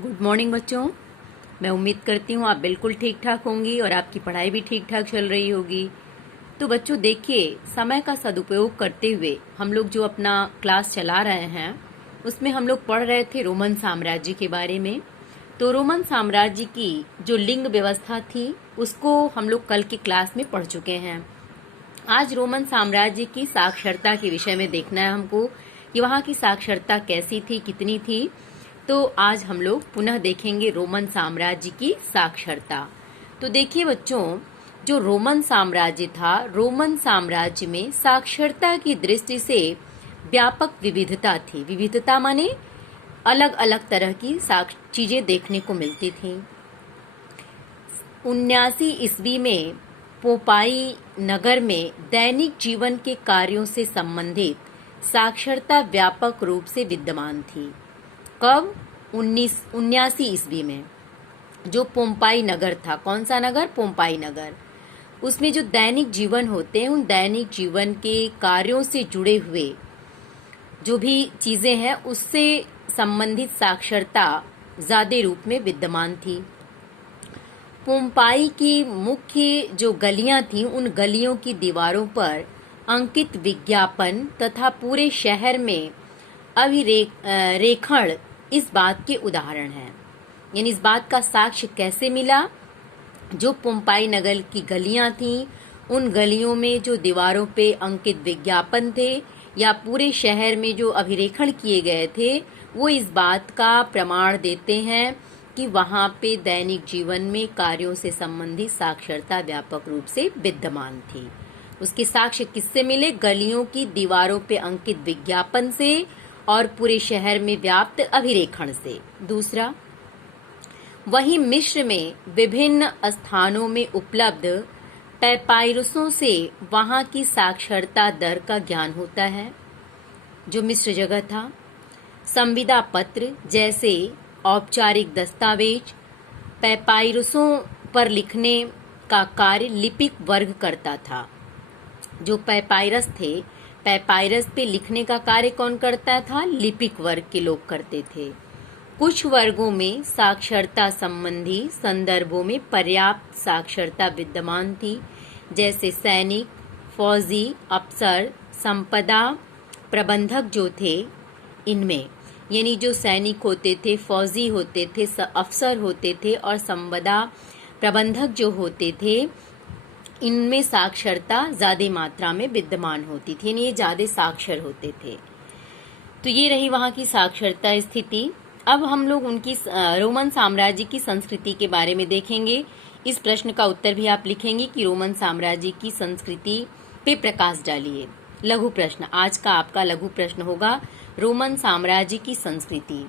Good morning बच्चों। मैं उम्मीद करती हूँ आप बिल्कुल ठीक ठाक होंगी और आपकी पढ़ाई भी ठीक ठाक चल रही होगी। तो बच्चों देखिए, समय का सदुपयोग करते हुए हम लोग जो अपना क्लास चला रहे हैं उसमें हम लोग पढ़ रहे थे रोमन साम्राज्य के बारे में। तो रोमन साम्राज्य की जो लिंग व्यवस्था थी उसको हम लोग कल की क्लास में पढ़ चुके हैं। आज रोमन साम्राज्य की साक्षरता के विषय में देखना है हमको कि वहाँ की साक्षरता कैसी थी, कितनी थी। तो आज हम लोग पुनः देखेंगे रोमन साम्राज्य की साक्षरता। तो देखिए बच्चों, जो रोमन साम्राज्य था, रोमन साम्राज्य में साक्षरता की दृष्टि से व्यापक विविधता थी। विविधता माने अलग अलग तरह की चीजें देखने को मिलती थी। 79 ईस्वी में पोपाई नगर में दैनिक जीवन के कार्यों से संबंधित साक्षरता व्यापक रूप से विद्यमान थी। कब? 1979 ईस्वी में जो पोम्पाई नगर था। कौन सा नगर? पोम्पाई नगर। उसमें जो दैनिक जीवन होते हैं, उन दैनिक जीवन के कार्यों से जुड़े हुए जो भी चीजें हैं उससे संबंधित साक्षरता ज्यादा रूप में विद्यमान थी। पोम्पाई की मुख्य जो गलियां थीं, उन गलियों की दीवारों पर अंकित विज्ञापन तथा पूरे शहर में अभिरेखण इस बात के उदाहरण हैं। यानी इस बात का साक्ष्य कैसे मिला? जो पोम्पाई नगर की गलियां थीं, उन गलियों में जो दीवारों पे अंकित विज्ञापन थे या पूरे शहर में जो अभिरेखण किए गए थे, वो इस बात का प्रमाण देते हैं कि वहां पे दैनिक जीवन में कार्यों से संबंधित साक्षरता व्यापक रूप से विद्यमान थी। उसके साक्ष्य किससे मिले? गलियों की दीवारों पे अंकित विज्ञापन से और पूरे शहर में व्याप्त अभिरेखण से। दूसरा, वहीं मिस्र में विभिन्न स्थानों में उपलब्ध पैपायरसों से वहां की साक्षरता दर का ज्ञान होता है। जो मिस्र जगह था, संविदा पत्र जैसे औपचारिक दस्तावेज पैपायरसों पर लिखने का कार्य लिपिक वर्ग करता था। जो पैपायरस थे, पैपायरस पे लिखने का कार्य कौन करता था? लिपिक वर्ग के लोग करते थे। कुछ वर्गों में साक्षरता संबंधी संदर्भों में पर्याप्त साक्षरता विद्यमान थी, जैसे सैनिक, फौजी, अफसर, संपदा प्रबंधक जो थे इनमें। यानी जो सैनिक होते थे, फौजी होते थे, अफसर होते थे और संपदा प्रबंधक जो होते थे, इनमें साक्षरता ज्यादा मात्रा में विद्यमान होती थी। यानी ये ज्यादा साक्षर होते थे। तो ये रही वहां की साक्षरता स्थिति। अब हम लोग उनकी रोमन साम्राज्य की संस्कृति के बारे में देखेंगे। इस प्रश्न का उत्तर भी आप लिखेंगे कि रोमन साम्राज्य की संस्कृति पे प्रकाश डालिए। लघु प्रश्न, आज का आपका लघु प्रश्न होगा रोमन साम्राज्य की संस्कृति।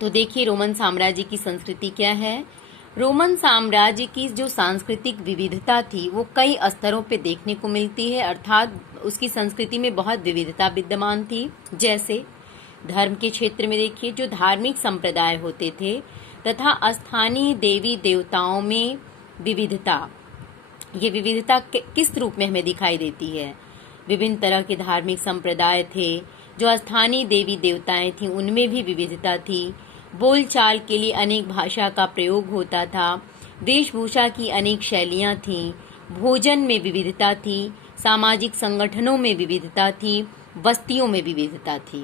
तो देखिए, रोमन साम्राज्य की संस्कृति क्या है। रोमन साम्राज्य की जो सांस्कृतिक विविधता थी वो कई स्तरों पे देखने को मिलती है, अर्थात उसकी संस्कृति में बहुत विविधता विद्यमान थी। जैसे धर्म के क्षेत्र में देखिए, जो धार्मिक संप्रदाय होते थे तथा स्थानीय देवी देवताओं में विविधता। ये विविधता किस रूप में हमें दिखाई देती है? विभिन्न तरह के धार्मिक संप्रदाय थे, जो स्थानीय देवी देवताएं थीं उनमें भी विविधता थी। बोलचाल के लिए अनेक भाषा का प्रयोग होता था। वेशभूषा की अनेक शैलियां थीं। भोजन में विविधता थी। सामाजिक संगठनों में विविधता थी। बस्तियों में विविधता थी।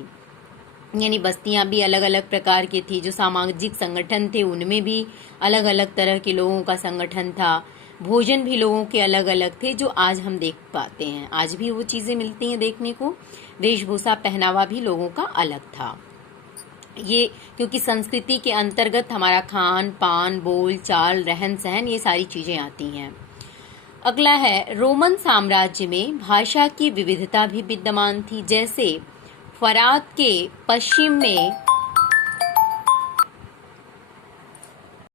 यानी बस्तियां भी अलग अलग प्रकार की थी। जो सामाजिक संगठन थे उनमें भी अलग अलग तरह के लोगों का संगठन था। भोजन भी लोगों के अलग अलग थे, जो आज हम देख पाते हैं। आज भी वो चीजें मिलती हैं देखने को। वेशभूषा, पहनावा भी लोगों का अलग था। ये क्योंकि संस्कृति के अंतर्गत हमारा खान पान, बोल चाल, रहन सहन, ये सारी चीजें आती हैं। अगला है, रोमन साम्राज्य में भाषा की विविधता भी विद्यमान थी। जैसे फरात के पश्चिम में